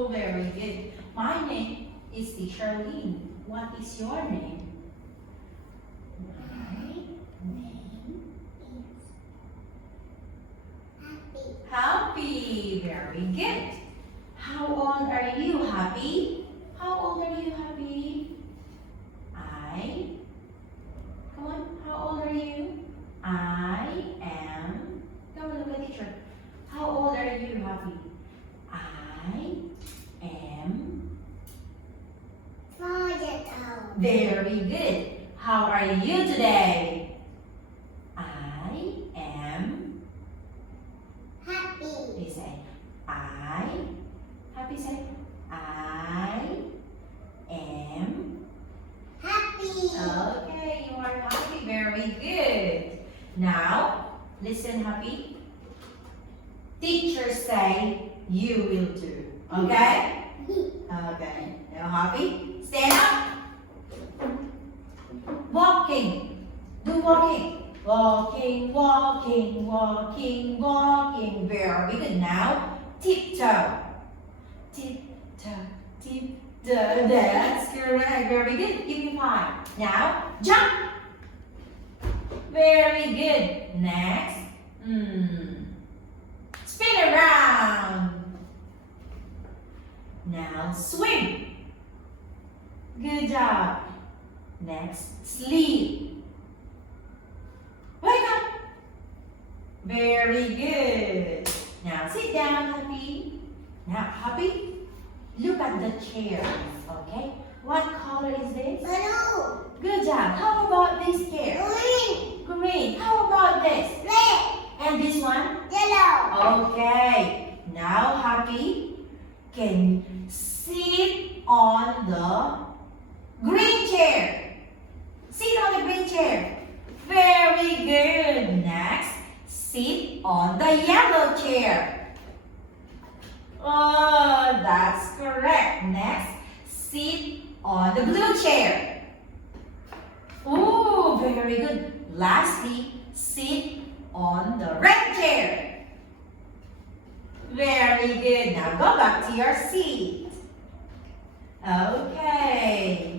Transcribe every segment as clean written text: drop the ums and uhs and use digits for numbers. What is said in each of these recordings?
Oh, very good. My name is Teacher Lynn. What is your name? My name is Happy. Happy. Very good. How old are you, Happy? How old are you, Happy? Come on, how old are you? I am. Come on, look at teacher. How old are you, Happy? I am. 4 years old. Very good. How are you today? I am. Happy. You say, I. Happy say, I am. Happy. Okay, you are happy. Very good. Now, listen, Happy. Teacher say you will do. Okay? Okay. Now, Happy, stand up. Walking. Do walking. Walking, walking, walking, walking. Very good. Now, tiptoe. Tiptoe, tiptoe. That's correct. Very good. Give me 5. Now, jump. Very good. Next. Spin around. Now, swim. Good job. Next, sleep. Wake up. Very good. Now, sit down, Happy. Now, Happy, look at the chairs, okay? What color is this? Blue. Good job. How about this chair? Green. Green. How about this? Red. And this one? Yellow. Okay. Now, Happy can sit on the green chair. Sit on the green chair. Very good. Next, sit on the yellow chair. Oh, that's correct. Next, sit on the blue chair. Oh, very good. Lastly, sit on the red chair. Very good. Now go back to your seat. Okay.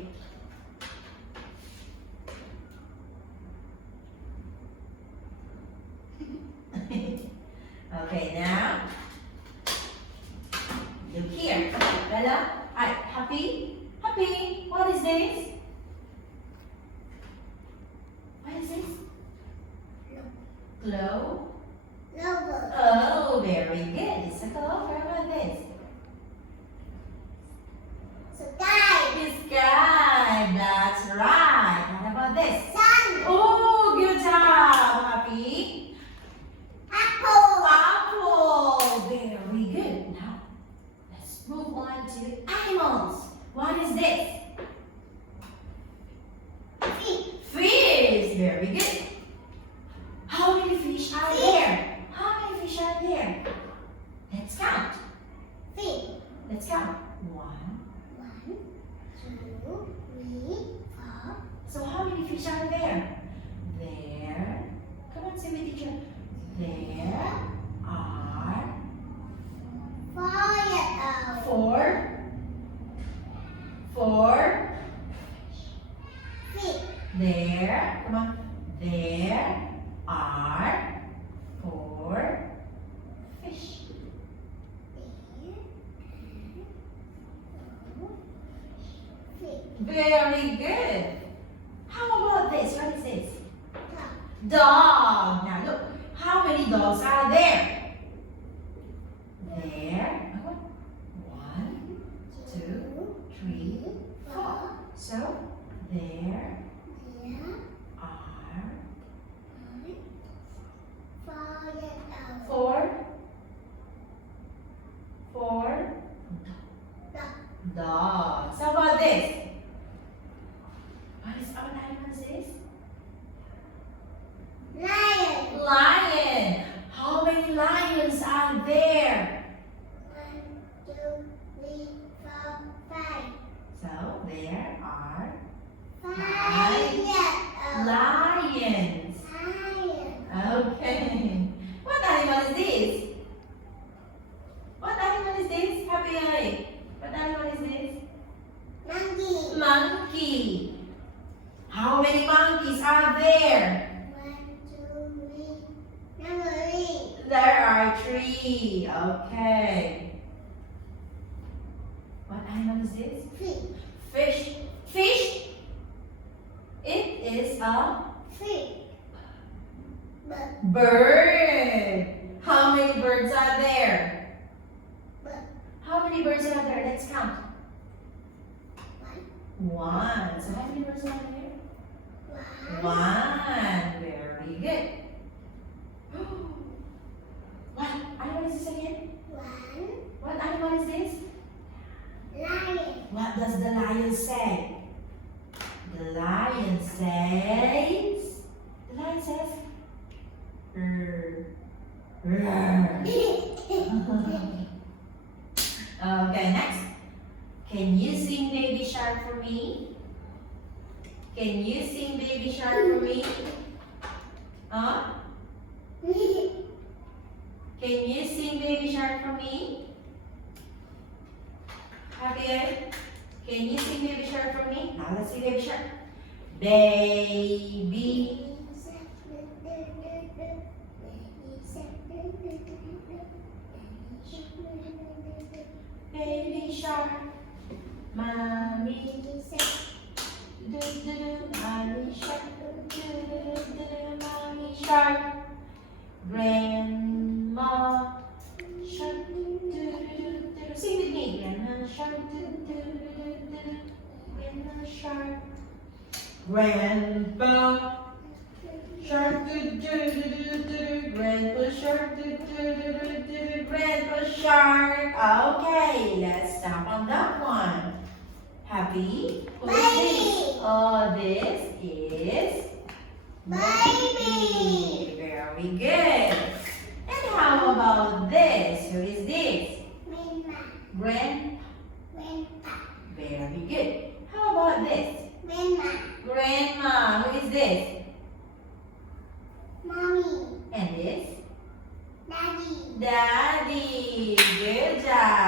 Okay, now look here. Bella, Happy? Happy, what is this? What is this? Glow? Lover. Oh, very good. It's a clover. What is this? Sky. The sky. That's right. What about this? Sun. Oh, good job, Happy. Apple. Apple. Very good. Now, let's move on to animals. What is this? Fish. Fish. Very good. How many fish are there? How many fish are there? Let's count. Fish. Let's count. 1. 1, 2, 3, 4. So how many fish are there? There. Come on, say with teacher. There are 4 years old. 4. 4. Fish. There. Come on. There are 4 fish. Very good. How about this? What is this? Dog. Now look. How many dogs are there? There. 1, 2, 3, 4. So there are 4 dogs. How about this? What animal is this? Lion. Lion. How many lions are there? 1, 2, 3, 4, 5. So there are 5 years old. lions. Lion. Okay. What animal is this? What animal is this? Happy eye. tree. Okay. What animal is this? Fish. Fish. Fish. It is a Fish. Bird. bird. How many birds are there? Bird. How many birds are there? Let's count. One. One. So how many birds are there? One. One. Very good. What animal is this again? One. What animal is this? Lion. What does the lion say? The lion says. The lion says. "Rrr, rrr." Okay, next. Can you sing Baby Shark for me? Can you sing Baby Shark for me? Huh? Can you sing Baby Shark for me? Javier, can you sing Baby Shark for me? Now let's sing Baby Shark. Baby. Baby Shark. Mommy. Mommy Shark. Mommy Shark. Grandma Shark. Sing with me. Grandma Shark. Grandma Shark. Grandpa Shark. Grandpa Shark. Grandpa Shark. Okay, let's stop on that one. Happy? Who is this? Oh, this is Baby. Very good. And how about this? Who is this? Grand. Very good. How about this? Grandma. Who is this? Mommy. And this? Daddy. Daddy. Good job.